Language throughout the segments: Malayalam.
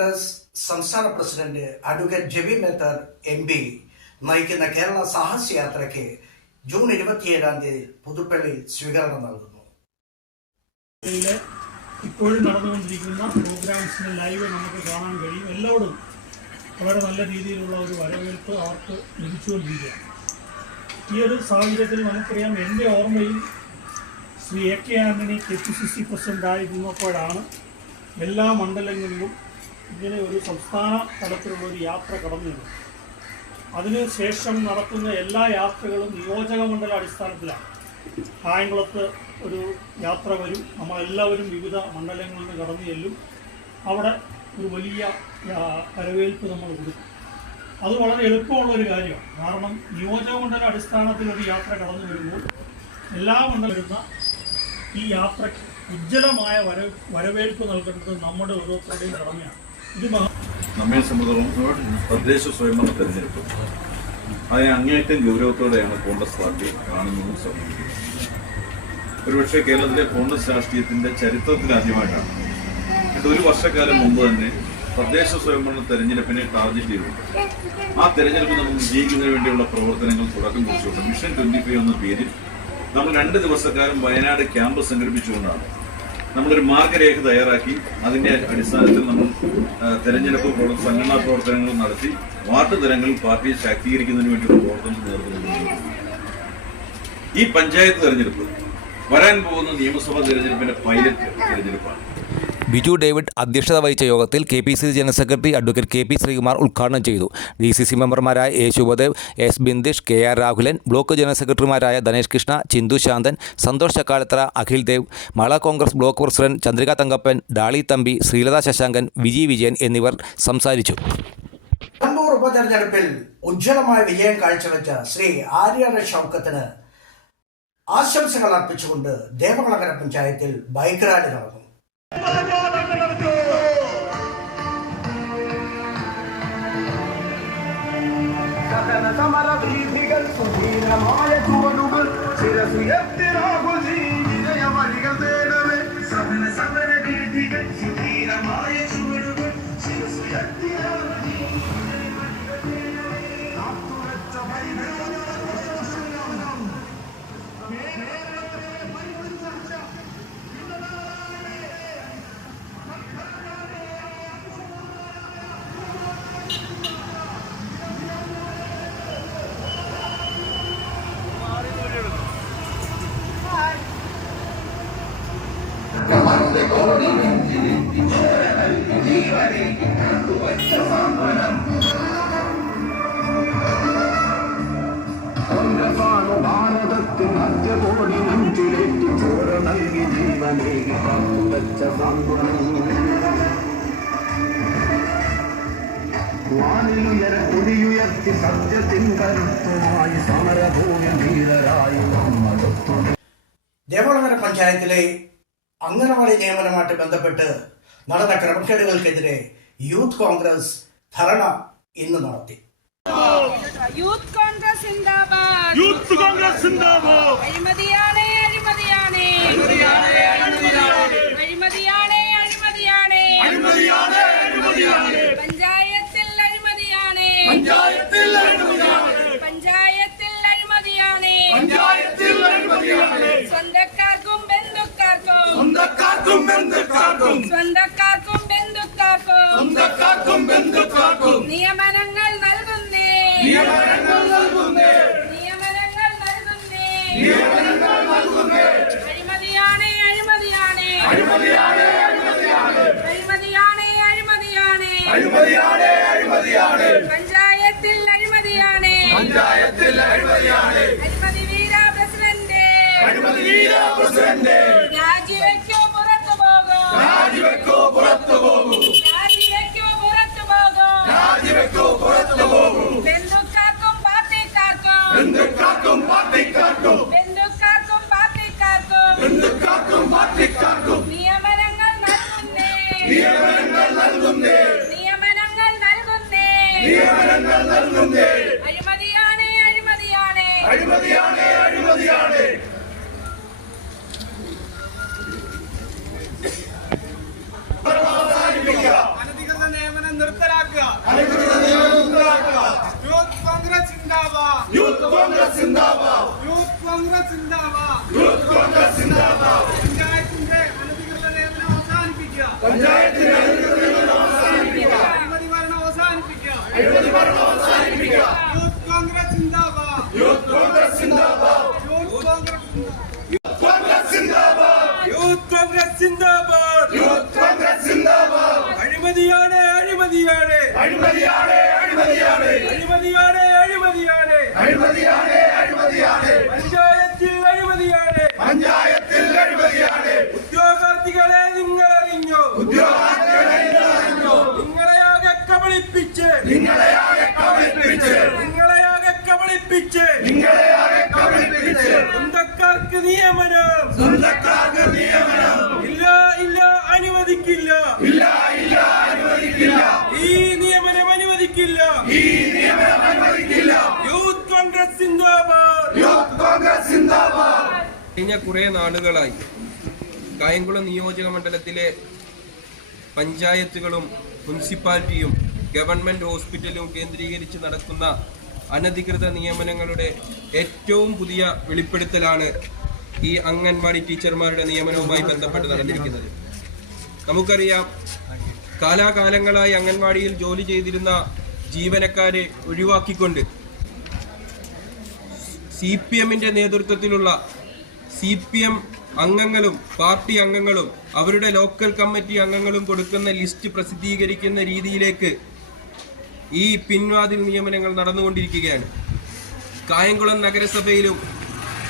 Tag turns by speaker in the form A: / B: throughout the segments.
A: കോൺഗ്രസ് സംസ്ഥാന president advocate Jebi Mather M P നയിക്കുന്ന കേരള സാഹസയാത്രയ്ക്ക് ജൂൺ ഇരുപത്തിയേഴാം തീയതി പുതുപ്പള്ളി സ്വീകരണം നൽകുന്നു.
B: ഇപ്പോഴും നടന്നുകൊണ്ടിരിക്കുന്ന പ്രോഗ്രാംസിന് ലൈവ് നമുക്ക് കാണാൻ കഴിയും. എല്ലാവരും വളരെ നല്ല രീതിയിലുള്ള ഒരു വരവേൽപ്പ് അവർക്ക് ലഭിച്ചുകൊണ്ടിരിക്കുകയാണ്. ഈ ഒരു സാഹചര്യത്തിൽ നമുക്കറിയാം എന്റെ ഓർമ്മയിൽ Shri A K Antony K P C C പ്രസിഡന്റായിരുന്നപ്പോഴാണ് എല്ലാ മണ്ഡലങ്ങളിലും ഇങ്ങനെ ഒരു സംസ്ഥാന തലത്തിലുള്ള ഒരു യാത്ര കടന്നു വരുന്നത് അതിനുശേഷം നടത്തുന്ന എല്ലാ യാത്രകളും നിയോജക മണ്ഡല അടിസ്ഥാനത്തിലാണ്. കായംകുളത്ത് ഒരു യാത്ര വരും. നമ്മളെല്ലാവരും വിവിധ മണ്ഡലങ്ങളിൽ നിന്ന് കടന്നു ചെല്ലും. അവിടെ ഒരു വലിയ വരവേൽപ്പ് നമ്മൾ കൊടുക്കും. അത് വളരെ എളുപ്പമുള്ള ഒരു കാര്യമാണ്. കാരണം നിയോജക മണ്ഡല അടിസ്ഥാനത്തിൽ ഒരു യാത്ര കടന്നു വരുമ്പോൾ എല്ലാ മണ്ഡലം ഈ യാത്രയ്ക്ക് ഉജ്ജ്വലമായ വര വരവേൽപ്പ് നൽകേണ്ടത് നമ്മുടെ ഓരോരുത്തരുടെയും കടമയാണ്.
C: നമ്മെ സംബന്ധിച്ചിടത്തോളം തദ്ദേശ സ്വയംഭരണ തെരഞ്ഞെടുപ്പ്. അതിനെ അങ്ങേയറ്റം ഗൗരവത്തോടെയാണ് കോൺഗ്രസ് പാർട്ടി കാണുന്നതും സമീപിക്കുന്നത് ഒരുപക്ഷെ കേരളത്തിലെ കോൺഗ്രസ് രാഷ്ട്രീയത്തിന്റെ ചരിത്രത്തിൽ ആദ്യമായിട്ടാണ്. ഇത് ഒരു വർഷക്കാലം മുമ്പ് തന്നെ തദ്ദേശ സ്വയംഭരണ തെരഞ്ഞെടുപ്പിനെ ടാർഗറ്റ് ചെയ്തു ആ തെരഞ്ഞെടുപ്പ് നമുക്ക് വിജയിക്കുന്നതിന് വേണ്ടിയുള്ള പ്രവർത്തനങ്ങൾ തുടക്കം കുറിച്ചുകൊണ്ട് മിഷൻ ട്വന്റി ഫൈവ് എന്ന പേരിൽ നമ്മൾ രണ്ട് ദിവസക്കാലം വയനാട് ക്യാമ്പ് സംഘടിപ്പിച്ചുകൊണ്ടാണ് നമ്മളൊരു മാർഗരേഖ തയ്യാറാക്കി അതിന്റെ അടിസ്ഥാനത്തിൽ നമ്മൾ തെരഞ്ഞെടുപ്പ് സംഘടനാ പ്രവർത്തനങ്ങൾ നടത്തി വാർഡ് തലങ്ങളിൽ പാർട്ടിയെ ശാക്തീകരിക്കുന്നതിന് വേണ്ടിയുള്ള പ്രവർത്തനം നേതൃത്വം ഈ പഞ്ചായത്ത് തെരഞ്ഞെടുപ്പ് വരാൻ പോകുന്ന നിയമസഭാ തെരഞ്ഞെടുപ്പിന്റെ പൈലറ്റ് തെരഞ്ഞെടുപ്പാണ്.
D: ബിജു ഡേവിഡ് അധ്യക്ഷത വഹിച്ച യോഗത്തിൽ K P C C general secretary advocate K P Sreekumar ഉദ്ഘാടനം ചെയ്തു. ഡി സി സി മെമ്പർമാരായ A Subhadev S Bindish K R Rahulan block general സെക്രട്ടറിമാരായ Dhanesh Krishna Chinthu Santhan Santhosh Chakkalathra Akhil Dev Mala Congress block president Chandrika Thankappan Dolly Thampi Sreelatha Sasankan Viji Vijayan എന്നിവർ സംസാരിച്ചു.
A: ഉപതെരഞ്ഞെടുപ്പിൽ ഉജ്ജ്വലമായ വിജയം കാഴ്ചവെച്ച ശ്രീ ആര്യാട ഷൗക്കത്തിന് ആശംസകൾ അർപ്പിച്ചുകൊണ്ട് ദേവകളകര പഞ്ചായത്തിൽ ബൈക്ക് റാലി നടന്നു.
E: ഭാരതത്തിൽ അത്യകോടി നെഞ്ചിലേറ്റി ചോര നൽകി ജീവനേകി സാന്ത്വനം വാനിലുയര കൊടിയുയർത്തി സത്യത്തിൻ കരുത്തുമായി സമരഭൂമി ധീരരായി നമ്മളുത്തു
A: ദേവളകര പഞ്ചായത്തിലെ അംഗനവാടി നിയമനവുമായിട്ട് ബന്ധപ്പെട്ട് നടന്ന ക്രമക്കേടുകൾക്കെതിരെ യൂത്ത് കോൺഗ്രസ് ധർണ ഇന്ന് നടത്തി.
F: യൂത്ത് കോൺഗ്രസ്
B: യൂത്ത് കോൺഗ്രസ് സിന്ദാബാദ്.
F: അഴിമതിയാണ് അഴിമതിയാണ്. അഴിമതിയാണ് അഴിമതിയാണ്. പഞ്ചായത്തിൽ അഴിമതിയാണ്. പഞ്ചായത്തിൽ ബന്ധുക്കാർക്കും നിയമനങ്ങൾ നൽകുന്നേ. നിയമനങ്ങൾ നൽകുന്നേ. അഴിമതിയാണ് അഴിമതിയാണ്. അഴിമതിയാണ് പഞ്ചായത്തിൽ അഴിമതിയാണ്. അഴിമതി വീര പ്രസിഡന്റ് രാജിവെക്കോ
G: സിന്ദാബാദ്. യൂത്ത് കോൺഗ്രസ് സിന്ദാബാദ്. യൂത്ത് കോൺഗ്രസ് സിന്ദാബാദ്. പഞ്ചായത്തിന്റെ അനധികൃത നിയമനം അവസാനിപ്പിക്കുക. പഞ്ചായത്തിന്റെ അനധികൃത നിയമനം അവസാനിപ്പിക്കുക. അഴിമതി ഭരണം അവസാനിപ്പിക്കുക. അഴിമതി ഭരണം
H: കഴിഞ്ഞ കുറേ നാളുകളായി കായംകുളം നിയോജക മണ്ഡലത്തിലെ പഞ്ചായത്തുകളും മുനിസിപ്പാലിറ്റിയും ഗവൺമെന്റ് ഹോസ്പിറ്റലും കേന്ദ്രീകരിച്ച് നടക്കുന്ന അനധികൃത നിയമനങ്ങളുടെ ഏറ്റവും പുതിയ വെളിപ്പെടുത്തലാണ് ഈ അംഗൻവാടി ടീച്ചർമാരുടെ നിയമനവുമായി ബന്ധപ്പെട്ട് നടന്നിരിക്കുന്നത്. നമുക്കറിയാം കാലാകാലങ്ങളായി അംഗൻവാടിയിൽ ജോലി ചെയ്തിരുന്ന ജീവനക്കാരെ ഒഴിവാക്കിക്കൊണ്ട് സി പി എമ്മിന്റെ നേതൃത്വത്തിലുള്ള സി പി എം അംഗങ്ങളും പാർട്ടി അംഗങ്ങളും അവരുടെ ലോക്കൽ കമ്മിറ്റി അംഗങ്ങളും കൊടുക്കുന്ന ലിസ്റ്റ് പ്രസിദ്ധീകരിക്കുന്ന രീതിയിലേക്ക് ഈ പിൻവാതിൽ നിയമനങ്ങൾ നടന്നുകൊണ്ടിരിക്കുകയാണ്. കായംകുളം നഗരസഭയിലും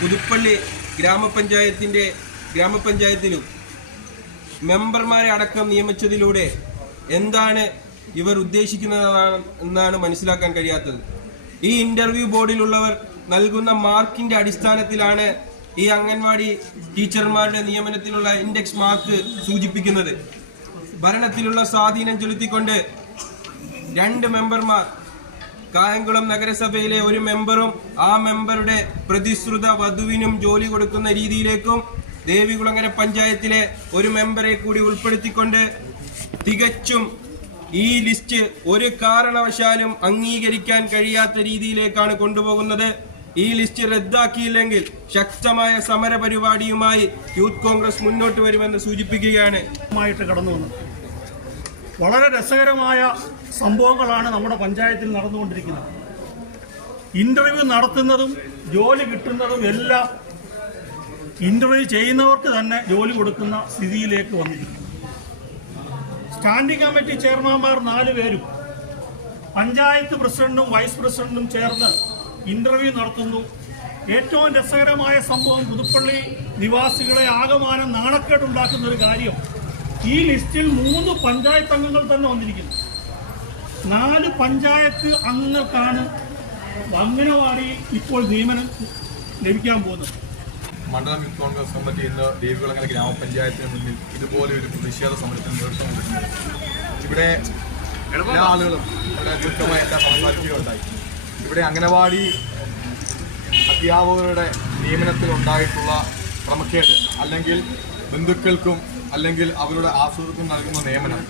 H: പുതുപ്പള്ളി ഗ്രാമപഞ്ചായത്തിന്റെ ഗ്രാമപഞ്ചായത്തിലും മെമ്പർമാരെ അടക്കം നിയമിച്ചതിലൂടെ എന്താണ് ഇവർ ഉദ്ദേശിക്കുന്നതാണ് എന്നാണ് മനസ്സിലാക്കാൻ കഴിയാത്തത്. ഈ ഇന്റർവ്യൂ ബോർഡിലുള്ളവർ നൽകുന്ന മാർക്കിന്റെ അടിസ്ഥാനത്തിലാണ് ഈ അംഗൻവാടി ടീച്ചർമാരുടെ നിയമനത്തിലുള്ള ഇൻഡെക്സ് മാർക്ക് സൂചിപ്പിക്കുന്നത് ഭരണത്തിലുള്ള സ്വാധീനം ചെലുത്തിക്കൊണ്ട് രണ്ട് മെമ്പർമാർ കായംകുളം നഗരസഭയിലെ ഒരു മെമ്പറും ആ മെമ്പറുടെ പ്രതിശ്രുത വധുവിനും ജോലി കൊടുക്കുന്ന രീതിയിലേക്കും ദേവികുളങ്ങര പഞ്ചായത്തിലെ ഒരു മെമ്പറെ കൂടി ഉൾപ്പെടുത്തിക്കൊണ്ട് തികച്ചും ഈ ലിസ്റ്റ് ഒരു കാരണവശാലും അംഗീകരിക്കാൻ കഴിയാത്ത രീതിയിലേക്കാണ് കൊണ്ടുപോകുന്നത്. ഈ ലിസ്റ്റ് റദ്ദാക്കിയില്ലെങ്കിൽ ശക്തമായ സമര പരിപാടിയുമായി യൂത്ത് കോൺഗ്രസ് മുന്നോട്ട് വരുമെന്ന് സൂചിപ്പിക്കുകയാണ്.
B: കടന്നു വന്നത് വളരെ രസകരമായ സംഭവങ്ങളാണ് നമ്മുടെ പഞ്ചായത്തിൽ നടന്നുകൊണ്ടിരിക്കുന്നത്. ഇന്റർവ്യൂ നടത്തുന്നതും ജോലി കിട്ടുന്നതും എല്ലാം ഇന്റർവ്യൂ ചെയ്യുന്നവർക്ക് തന്നെ ജോലി കൊടുക്കുന്ന സ്ഥിതിയിലേക്ക് വന്നിരിക്കുന്നു. സ്റ്റാൻഡിംഗ് കമ്മിറ്റി ചെയർമാൻമാർ നാല് പേരും പഞ്ചായത്ത് പ്രസിഡന്റും വൈസ് പ്രസിഡന്റും ചേർന്ന് ഇന്റർവ്യൂ നടത്തുന്നു. ഏറ്റവും രസകരമായ സംഭവം പുതുപ്പള്ളി നിവാസികളെ ആകമാനം നാണക്കേടുണ്ടാക്കുന്ന ഒരു കാര്യം ഈ ലിസ്റ്റിൽ മൂന്ന് പഞ്ചായത്ത് അംഗങ്ങൾ തന്നെ വന്നിരിക്കുന്നു. നാല് പഞ്ചായത്ത് അംഗങ്ങൾക്കാണ് അംഗനവാടി ഇപ്പോൾ നിയമനം ലഭിക്കാൻ പോകുന്നത്.
I: മണ്ഡലം യൂത്ത് കോൺഗ്രസ് കമ്മിറ്റി ഇന്ന് ദേവികുളങ്ങര ഗ്രാമപഞ്ചായത്തിന് മുന്നിൽ ഇതുപോലെ ഒരു പ്രതിഷേധ സമരത്തിന് നേതൃത്വം ഇവിടെ എല്ലാ ആളുകളും ഇവിടെ കൃത്യമായി എല്ലാം സംസാരിക്കുകയുണ്ടായി ഇവിടെ അംഗനവാടി അധ്യാപകരുടെ നിയമനത്തിൽ ഉണ്ടായിട്ടുള്ള ക്രമക്കേട് അല്ലെങ്കിൽ ബന്ധുക്കൾക്കും അല്ലെങ്കിൽ അവരുടെ ആശ്രിതർക്കും നൽകുന്ന നിയമനം.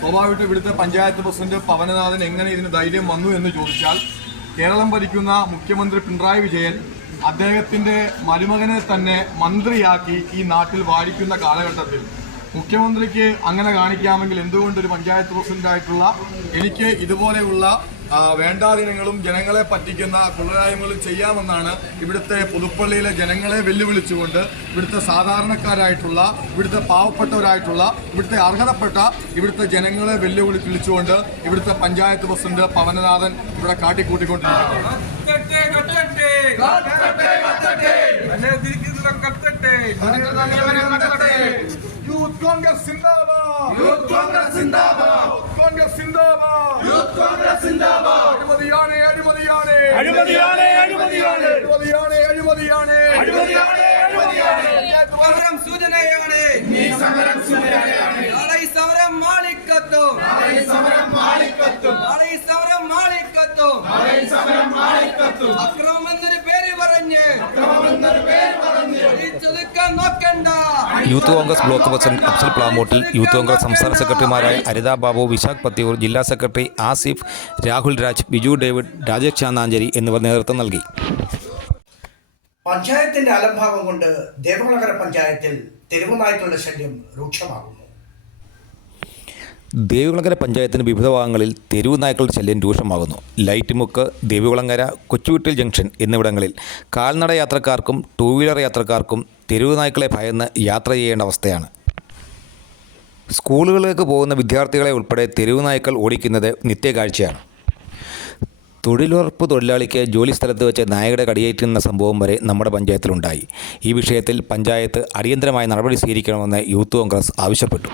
I: സ്വാഭാവികമായിട്ടും ഇവിടുത്തെ പഞ്ചായത്ത് പ്രസിഡന്റ് പവനനാഥൻ എങ്ങനെ ഇതിന് ധൈര്യം വന്നു എന്ന് ചോദിച്ചാൽ കേരളം ഭരിക്കുന്ന മുഖ്യമന്ത്രി പിണറായി വിജയൻ അദ്ദേഹത്തിന്റെ മരുമകനെ തന്നെ മന്ത്രിയാക്കി ഈ നാട്ടിൽ വാഴിക്കുന്ന കാലഘട്ടത്തിൽ. മുഖ്യമന്ത്രിക്ക് അങ്ങനെ കാണിക്കാമെങ്കിൽ എന്തുകൊണ്ട് ഒരു പഞ്ചായത്ത് പ്രസിഡന്റായിട്ടുള്ള എനിക്ക് ഇതുപോലെയുള്ള വേണ്ടാദിനങ്ങളും ജനങ്ങളെ പറ്റിക്കുന്ന കൊള്ളരായ്മകളും ചെയ്യാമെന്നാണ് ഇവിടുത്തെ പുതുപ്പള്ളിയിലെ ജനങ്ങളെ വെല്ലുവിളിച്ചുകൊണ്ട് ഇവിടുത്തെ സാധാരണക്കാരായിട്ടുള്ള ഇവിടുത്തെ പാവപ്പെട്ടവരായിട്ടുള്ള ഇവിടുത്തെ അർഹതപ്പെട്ട ഇവിടുത്തെ ജനങ്ങളെ വെല്ലുവിളി വിളിച്ചുകൊണ്ട് ഇവിടുത്തെ പഞ്ചായത്ത് പ്രസിഡന്റ് പവനനാഥൻ ഇവിടെ
H: കാട്ടിക്കൂട്ടിക്കൊണ്ടിരിക്കുന്നു
I: യൂത്ത് കോൺഗ്രസ് സിന്ദാബാദ്. യൂത്ത് കോൺഗ്രസ് കോൺഗ്രസ് യൂത്ത് കോൺഗ്രസ് അഴിമതിയാണ് അഴിമതിയാണ്.
B: അഴിമതിയാണ് അഴിമതിയാണ്.
I: അഴിമതിയാണ് അഴിമതിയാണ്.
B: അഴിമതിയാണ്
H: സമരം സൂചനയാണ്. ഈ സമരം സൂചനയാണ്. നാളെ ഈ സമരം മാളിക്കത്തും. നാളെ ഈ സമരം മാളിക്കത്തും. നാളെ ഈ സമരം മാളിക്കത്തും. നാളെ ഈ സമരം മാളിക്കത്തും.
D: Youth Congress block president Afsal Plamoottil youth Congress സംസ്ഥാന സെക്രട്ടറിമാരായ അരിത ബാബു വിശാഖ് പത്തിയൂർ ജില്ലാ സെക്രട്ടറി ആസിഫ് രാഹുൽ രാജ് ബിജു ഡേവിഡ് രാജേഷ് ചാന്നാഞ്ചേരി എന്നിവർ നേതൃത്വം നൽകി.
A: പഞ്ചായത്തിന്റെ അലംഭാവം കൊണ്ട് ദേവകുളകര പഞ്ചായത്തിൽ തെരുവുനായ്ക്കളുടെ ശല്യം രൂക്ഷമാകുന്നു.
D: ദേവികുളങ്ങര പഞ്ചായത്തിന് വിവിധ ഭാഗങ്ങളിൽ തെരുവ് നായ്ക്കളുടെ ശല്യം രൂക്ഷമാകുന്നു. ലൈറ്റ്മുക്ക് ദേവികുളങ്ങര കൊച്ചുവീട്ടിൽ ജംഗ്ഷൻ എന്നിവിടങ്ങളിൽ കാൽനട യാത്രക്കാർക്കും ടൂ വീലർ യാത്രക്കാർക്കും തെരുവ് നായ്ക്കളെ ഭയന്ന് യാത്ര ചെയ്യേണ്ട അവസ്ഥയാണ്. സ്കൂളുകളിലേക്ക് പോകുന്ന വിദ്യാർത്ഥികളെ ഉൾപ്പെടെ തെരുവ് നായ്ക്കൾ ഓടിക്കുന്നത് നിത്യകാഴ്ചയാണ്. തൊഴിലുറപ്പ് തൊഴിലാളിക്ക് ജോലി സ്ഥലത്ത് വെച്ച് നായകടെ കടിയേറ്റുന്ന സംഭവം വരെ നമ്മുടെ പഞ്ചായത്തിലുണ്ടായി. ഈ വിഷയത്തിൽ പഞ്ചായത്ത് അടിയന്തരമായ നടപടി സ്വീകരിക്കണമെന്ന് യൂത്ത് കോൺഗ്രസ് ആവശ്യപ്പെട്ടു.